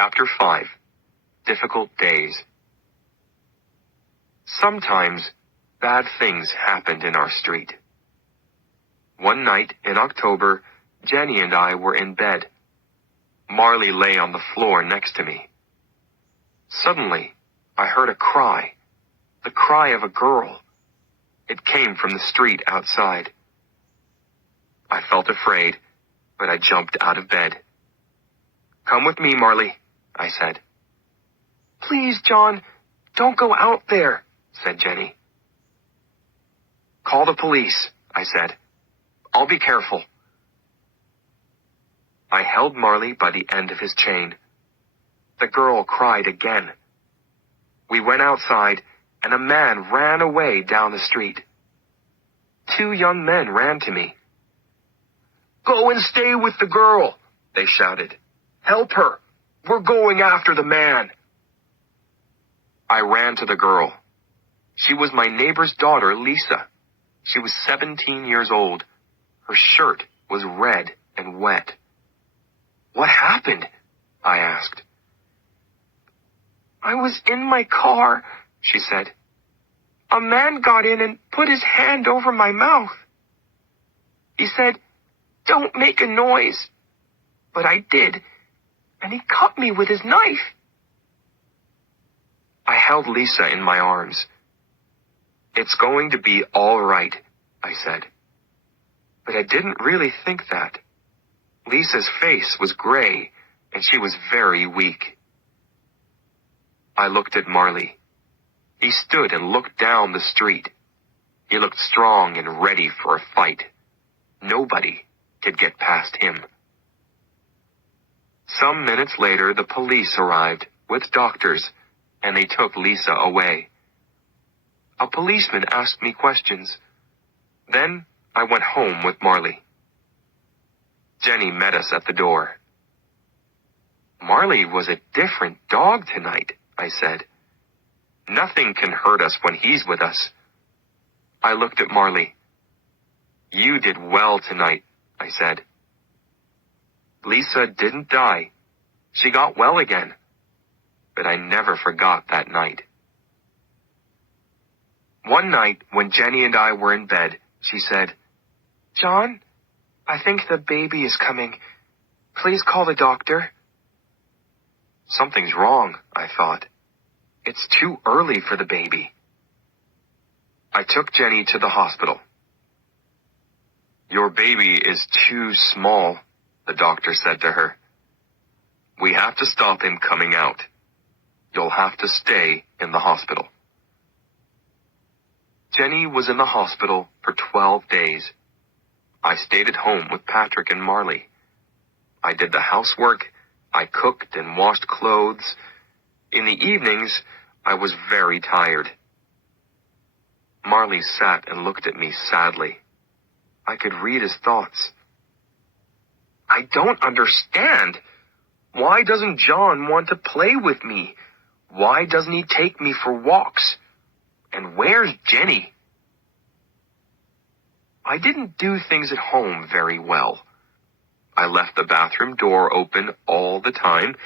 Chapter 5. Difficult Days. Sometimes, bad things happened in our street. One night in October, Jenny and I were in bed. Marley lay on the floor next to me. Suddenly, I heard a cry. The cry of a girl. It came from the street outside. I felt afraid, but I jumped out of bed. "Come with me, Marley," I said. "Please, John, don't go out there," said Jenny. "Call the police," I said. "I'll be careful." I held Marley by the end of his chain. The girl cried again. We went outside, and a man ran away down the street. 2 young men ran to me. "Go and stay with the girl," they shouted. "Help her. We're going after the man." I ran to the girl. She was my neighbor's daughter, Lisa. She was 17 years old. Her shirt was red and wet. "What happened?" I asked. "I was in my car," she said. "A man got in and put his hand over my mouth. He said, 'Don't make a noise.' But I did, and he cut me with his knife." I held Lisa in my arms. "It's going to be all right," I said. But I didn't really think that. Lisa's face was gray, and she was very weak. I looked at Marley. He stood and looked down the street. He looked strong and ready for a fight. Nobody could get past him. Some minutes later, the police arrived with doctors, and they took Lisa away. A policeman asked me questions. Then I went home with Marley. Jenny met us at the door. "Marley was a different dog tonight," I said. "Nothing can hurt us when he's with us." I looked at Marley. "You did well tonight," I said. Lisa didn't die. She got well again. But I never forgot that night. One night, when Jenny and I were in bed, she said, "John, I think the baby is coming. Please call the doctor." Something's wrong, I thought. It's too early for the baby. I took Jenny to the hospital. "Your baby is too small," the doctor said to her. "We have to stop him coming out. You'll have to stay in the hospital." Jenny was in the hospital for 12 days. I stayed at home with Patrick and Marley. I did the housework. I cooked and washed clothes. In the evenings, I was very tired. Marley sat and looked at me sadly. I could read his thoughts. "I don't understand. Why doesn't John want to play with me? Why doesn't he take me for walks? And where's Jenny?" I didn't do things at home very well. I left the bathroom door open all the time.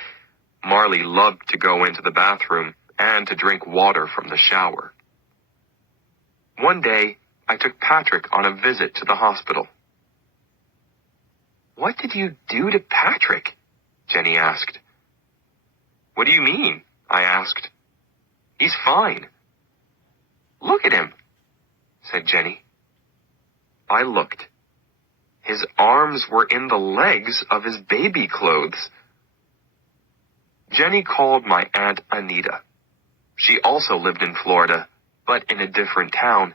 Marley loved to go into the bathroom and to drink water from the shower. One day, I took Patrick on a visit to the hospital. "What did you do to Patrick?" Jenny asked. "What do you mean?" I asked. "He's fine." "Look at him," said Jenny. I looked. His arms were in the legs of his baby clothes. Jenny called my Aunt Anita. She also lived in Florida, but in a different town.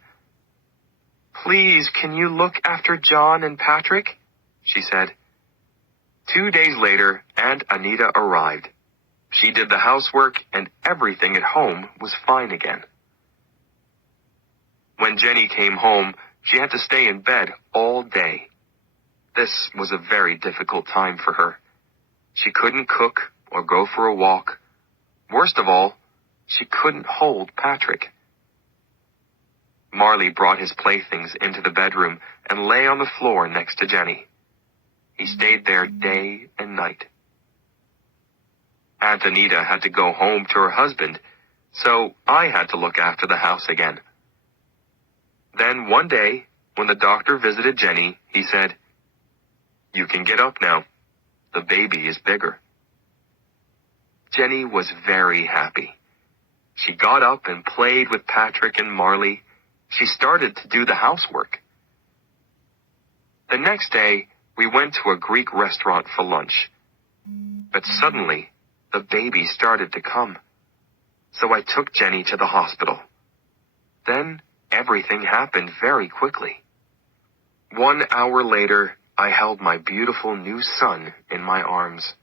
"Please, can you look after John and Patrick?" she said. 2 days later, Aunt Anita arrived. She did the housework, and everything at home was fine again. When Jenny came home, she had to stay in bed all day. This was a very difficult time for her. She couldn't cook or go for a walk. Worst of all, she couldn't hold Patrick. Marley brought his playthings into the bedroom and lay on the floor next to Jenny. He stayed there day and night. Aunt Aunt Anita had to go home to her husband, so I had to look after the house again. Then one day, when the doctor visited Jenny, he said, "You can get up now. The baby is bigger." Jenny was very happy. She got up and played with Patrick and Marley. She started to do the housework. The next day, we went to a Greek restaurant for lunch. But suddenly, the baby started to come. So I took Jenny to the hospital. Then, everything happened very quickly. 1 hour later, I held my beautiful new son in my arms.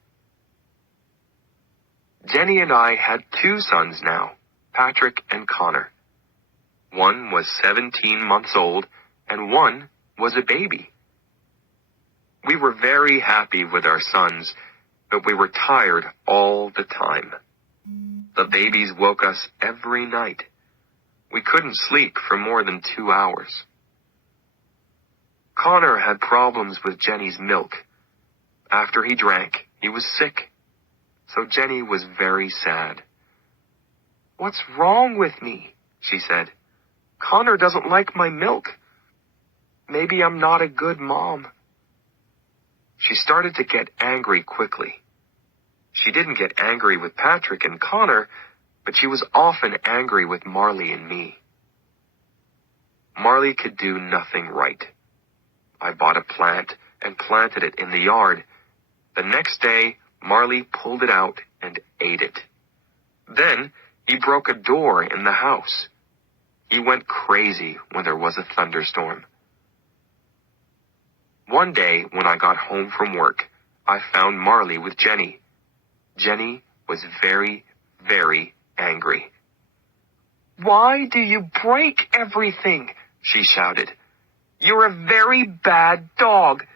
Jenny and I had 2 sons now, Patrick and Connor. One was 17 months old, and one was a baby. We were very happy with our sons, but we were tired all the time. The babies woke us every night. We couldn't sleep for more than 2 hours. Connor had problems with Jenny's milk. After he drank, he was sick. So Jenny was very sad. "What's wrong with me?" she said. "Connor doesn't like my milk. Maybe I'm not a good mom." She started to get angry quickly. She didn't get angry with Patrick and Connor, but she was often angry with Marley and me. Marley could do nothing right. I bought a plant and planted it in the yard. The next day, Marley pulled it out and ate it. Then, he broke a door in the house. He went crazy when there was a thunderstorm. One day, when I got home from work, I found Marley with Jenny. Jenny was very, very angry. "Why do you break everything?" she shouted. "You're a very bad dog."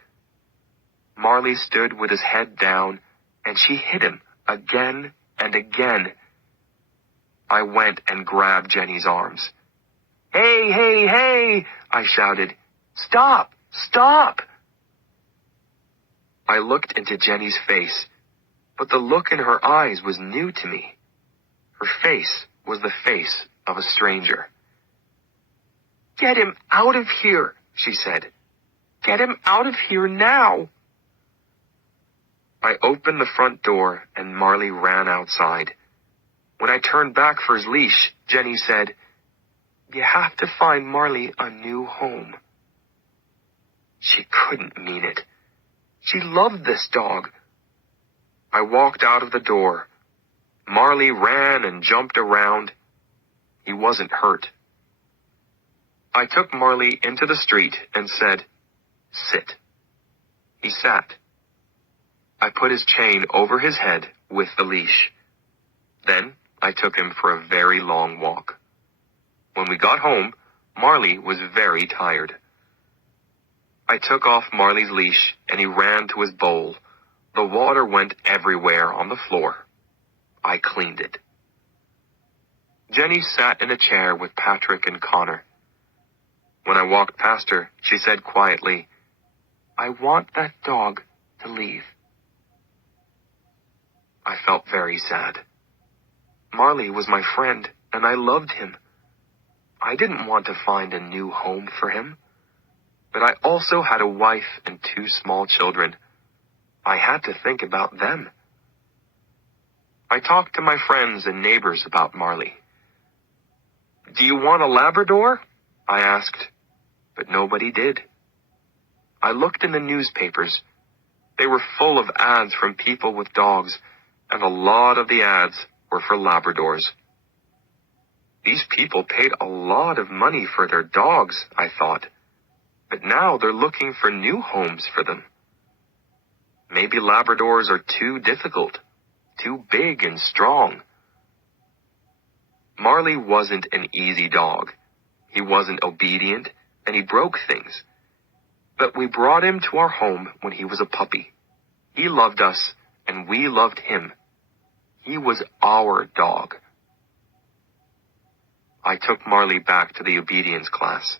Marley stood with his head down, and she hit him again and again. I went and grabbed Jenny's arms. "Hey, hey, hey!" I shouted. "Stop! Stop!" I looked into Jenny's face, but the look in her eyes was new to me. Her face was the face of a stranger. "Get him out of here," she said. "Get him out of here now." I opened the front door and Marley ran outside. When I turned back for his leash, Jenny said, "You have to find Marley a new home." She couldn't mean it. She loved this dog. I walked out of the door. Marley ran and jumped around. He wasn't hurt. I took Marley into the street and said, "Sit." He sat. I put his chain over his head with the leash. Then I took him for a very long walk. When we got home, Marley was very tired. I took off Marley's leash and he ran to his bowl. The water went everywhere on the floor. I cleaned it. Jenny sat in a chair with Patrick and Connor. When I walked past her, she said quietly, "I want that dog to leave." I felt very sad. Marley was my friend, and I loved him. I didn't want to find a new home for him. But I also had a wife and 2 small children. I had to think about them. I talked to my friends and neighbors about Marley. "Do you want a Labrador?" I asked, but nobody did. I looked in the newspapers. They were full of ads from people with dogs, and a lot of the ads were for Labradors. These people paid a lot of money for their dogs, I thought. But now they're looking for new homes for them. Maybe Labradors are too difficult, too big and strong. Marley wasn't an easy dog. He wasn't obedient, and he broke things. But we brought him to our home when he was a puppy. He loved us, and we loved him. He was our dog. I took Marley back to the obedience class.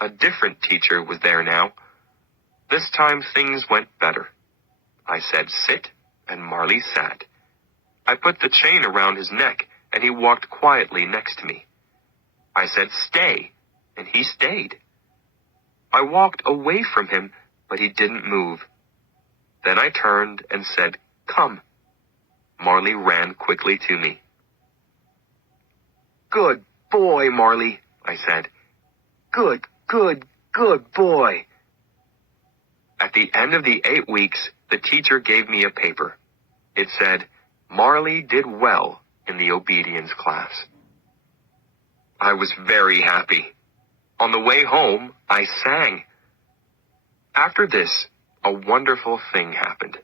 A different teacher was there now. This time things went better. I said sit, and Marley sat. I put the chain around his neck, and he walked quietly next to me. I said, "Stay," and he stayed. I walked away from him, but he didn't move. Then I turned and said, "Come." Marley ran quickly to me. "Good boy, Marley," I said. "Good, good, good boy." At the end of the 8 weeks, the teacher gave me a paper. It said, "Marley did well in the obedience class." I was very happy. On the way home, I sang. After this, a wonderful thing happened.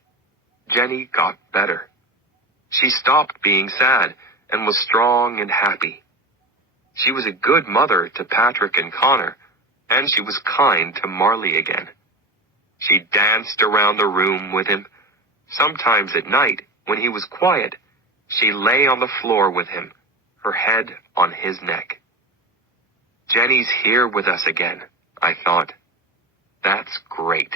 Jenny got better. She stopped being sad and was strong and happy. She was a good mother to Patrick and Connor, and she was kind to Marley again. She danced around the room with him. Sometimes at night, when he was quiet, she lay on the floor with him, her head on his neck. Jenny's here with us again, I thought. That's great.